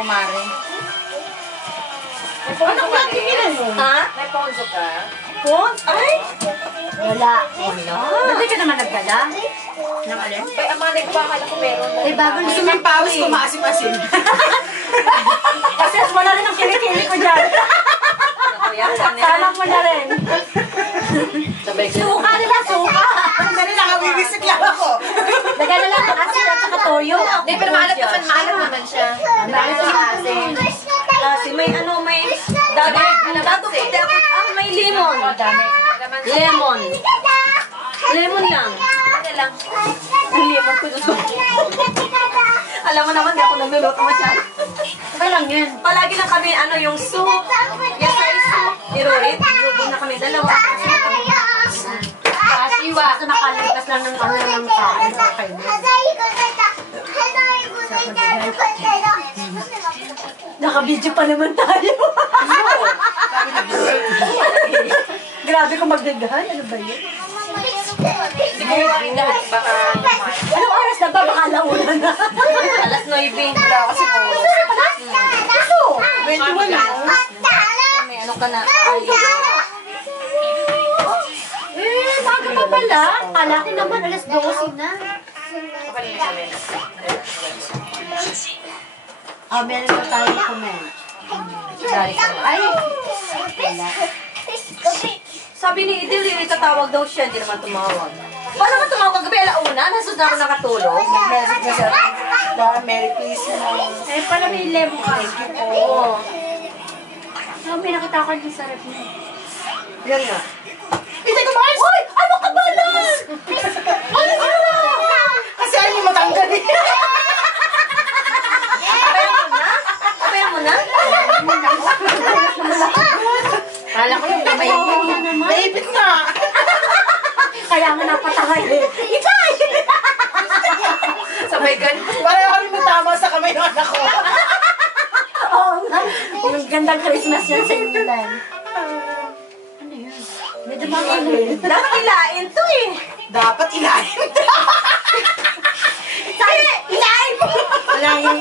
Kumare. May ponso ka rin? Ha? May ponso ka? Pons? Ay! Wala. Wala. Hindi ka naman nagdala? Nang alin? Ay, ang mga nagpakala ko meron. Ay, bago Gusto mo yung pawis ko, maasim-asim. Kasi wala rin ang kilikili ko dyan. Ako yan, Salak mo na rin. sabay ko. Suka nila, suka. Dali lang, bibisik lang ako. Lagyan na lang ng asin at saka toyo. Hindi, pero maalat naman siya. Dahil sa asin. Kasi may dato puti ako. May lemon. Lemon. Lemon lang. Ano lang? Ang lemon ko dito. Alam mo naman, di ako nagluluto masyado. Okay lang yun. Palagi lang kami, yung soup. Yung size soup. Irorit. Yubog na kami dalawa. Kasi basta nakalipas lang ng ng kain. Okay. Naka-video pa naman tayo. Grabe kung magdagahan. Ano ba yun? Hindi ko yung baka Anong oras na ba? Baka alauna na. alas 9. Wala kasi po. Ito. 21 na. May ano ka na. Bago pa pala. Kala ko naman alas 12 na. Meron pa tayo comment. Ay! Wala. Sabi ni Idil, itatawag daw siya, hindi naman tumawag. Paano naman tumawag gabi? Alauna? Nasod na ako nakatulog. Message na siya. Merry Christmas. Eh, pala may lemon ka. Oo. May nakita ko yung sarap niya. Yan nga. Hindi ko Mars! Uy! Ano ka ba na? Kasi ayaw mo matanggal eh. Abayan mo na? Kala ko yung kamay mo. Naipit na. Kaya nga napatangay eh. Ikay! Sabay ganun. Para ako rin matama sa kamay ng anak ko. Oo. Yung gandang Christmas yan sa inyo lang. Ano yun? Medyo ano yun. Dapat ilain to eh. Dapat ilahin. Sabi, ilain mo! Wala yung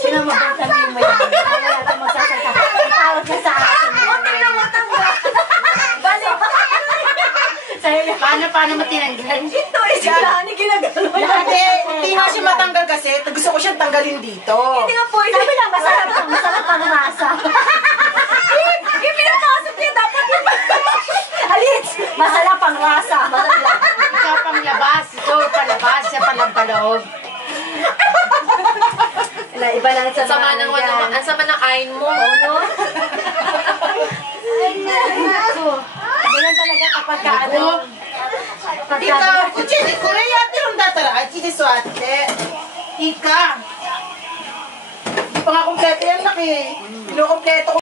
Sinamabatan yung mayan. Kaya natin magsasaka. Itawag ka sa akin. Balik. Sa'yo, paano mo tinanggal? Ito eh, sila ni ginagano. Hindi nga siya matanggal kasi. Gusto ko siyang tanggalin dito. Hindi nga pwede. Sabi lang, masarap ang masa. Yung pinapasok niya, dapat yung Alit! Masarap ang rasa. Ikaw pang labas, ikaw palabas, siya palang paloob. Iba lang sa sama ng ang sama ng ain mo. No? Ganyan talaga kapag ano. Ika, kuchini, Korea ate yung datara. Ay, chini suate. Ika. Hindi pa nga kompleto yan, laki. Pinukompleto ko.